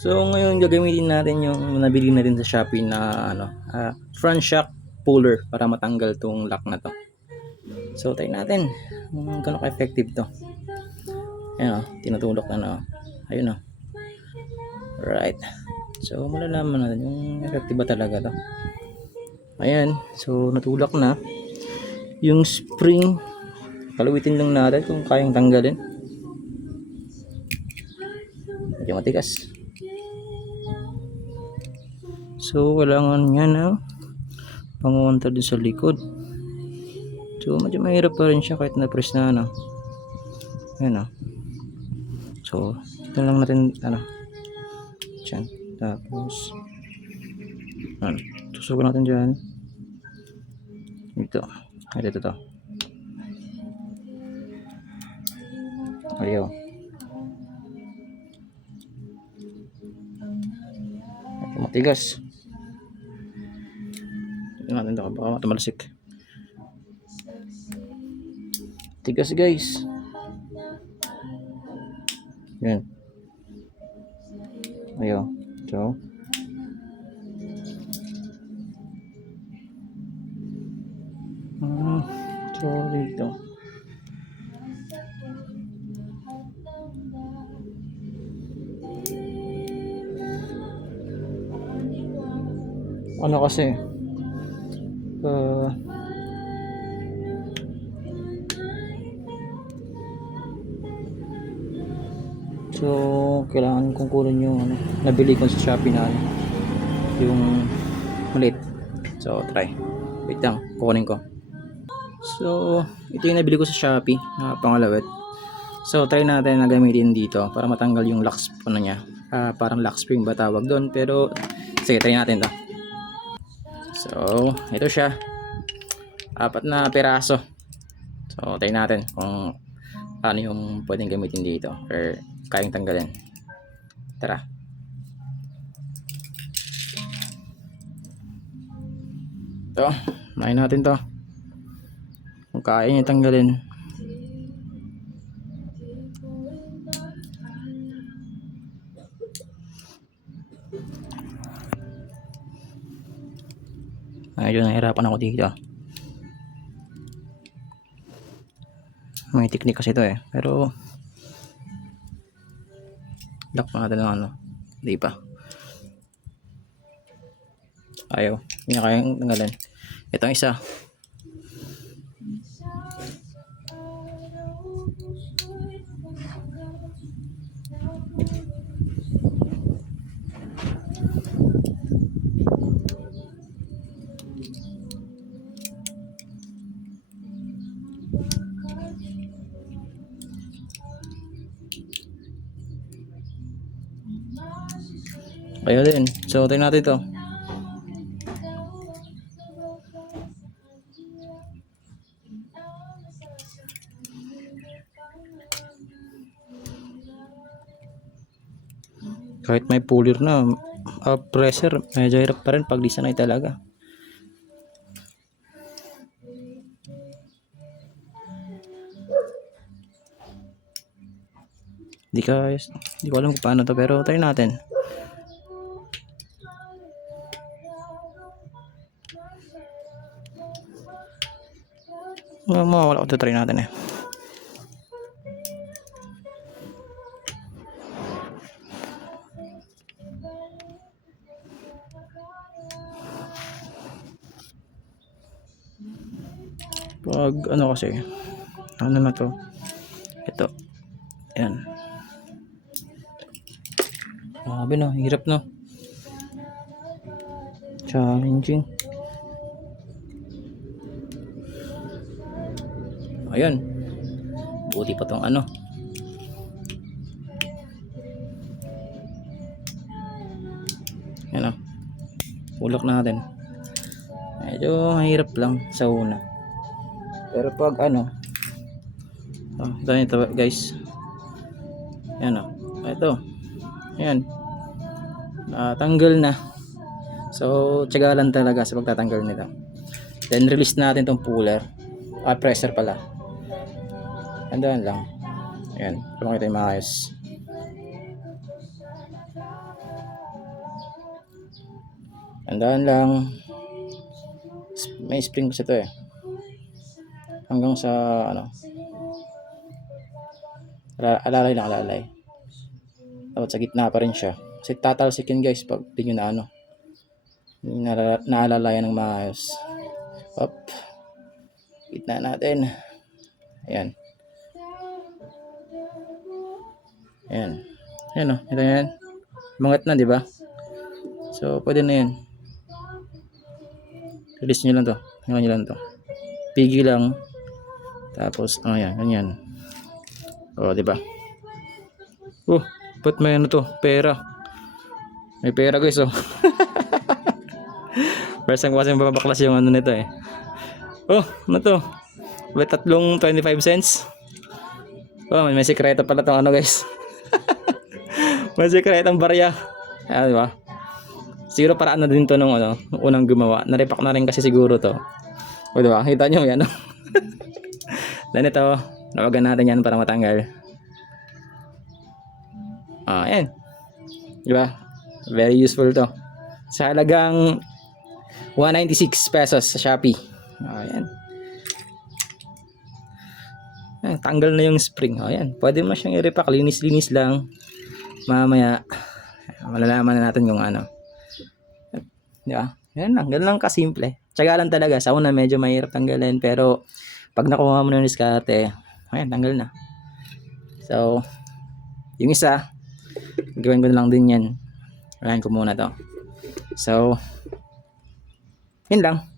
So ngayon gagamitin natin yung nabili natin sa Shopee na front shock puller para matanggal tong lock na to. So try natin kung gaano ka-effective to. Ayan tinutulok na ayun right. So malalaman natin yung effective ba talaga to. Ayan, so natulak na yung spring. Kaluwitin lang natin kung kayang tanggalin. Medyo matigas. So kailangan niya ng pangunta din sa likod. So medyo mahirap pa rin siya kahit na-press na Ayan So ito lang natin dyan. Tapos susukan natin dyan. Ito to. Ayaw. Matigas. Tingnan natin ito baka tumalsik. Tigas guys. Yan. Ayaw. So dito. Kasi so kailangan kong kunin yung nabili ko sa Shopee na yung maliit. So try. Wait lang, kukunin ko. So ito yung nabili ko sa Shopee na pangalawit. So try natin na gamitin dito para matanggal yung lock niya. Parang lock spring ba tawag doon, pero sige try natin to. So ito siya, 4 na piraso. So try natin kung ano yung pwedeng gamitin dito or kayang tanggalin. Tara. Ito, main natin to kung kaya niya tanggalin. Medyo nahirapan ako dito. May technique kasi ito pero lock pa natin ng di pa. Ayaw. Hindi na kayang tanggalin. Ito ang isa. Ayaw din. So tayo natin ito. Kahit may puller na pressure, medyo hirap pa rin pag di sanay talaga. Di ko alam kung paano to, pero try natin. Wala ko to, try natin pag kasi na to, ito yan, grabe hirap challenging. Ayun, buti pa tong yan ulok natin. Medyo mahirap lang sa una, pero pag ito guys, yan ito, yan tanggal na. So tiyaga lang talaga sa pagtatanggal nito. Then release natin tong puller, pressure pala. Andahan lang. Ayan, para makita yung maayos. Tandaan lang, may spring kasi ito eh. Hanggang sa ano, alalay lang, alalay. Dapat sa gitna pa rin siya. Kasi tatalsikin guys pag di nyo na ano, naalalayan ng maayos. Up. Gitna natin. Ayan. Ayan. Ayan o. Ito yan. Mangat na, di ba? So, pwede na yan. Release nyo lang to. Hanggang nyo lang to. Pigi lang. Tapos, ayan. Ganyan. O, di ba? Ba't may ano to? Pera. May pera guys, oh. First time kasi mababaklas yung ano nito eh. Ano to? May tatlong 25 cents. May sikreto pala tong ano guys. May sikretong barya. Ayan, di ba? Siguro paraan na din to nung ano, nung unang gumawa. Narepack na rin kasi siguro to. O, di ba? Kita nyo yan, no? Then ito, nawagan natin yan para matanggal. Ayan. Di ba? Very useful to. Sa halagang 196 pesos sa Shopee. Ayan. Ayan, tanggal na yung spring. Ayan. Pwede mo siyang i-repack. Linis-linis lang. Mamaya, malalaman na natin kung ano. Di ba? Yan lang. Ganun lang kasimple. Tsaga lang talaga. Sa una medyo mahirap tanggalin. Pero pag nakuha mo na yung diskarte, ayan, tanggal na. So, yung isa, gawin ko na lang din yan. Ayan ko muna to. So, yun lang.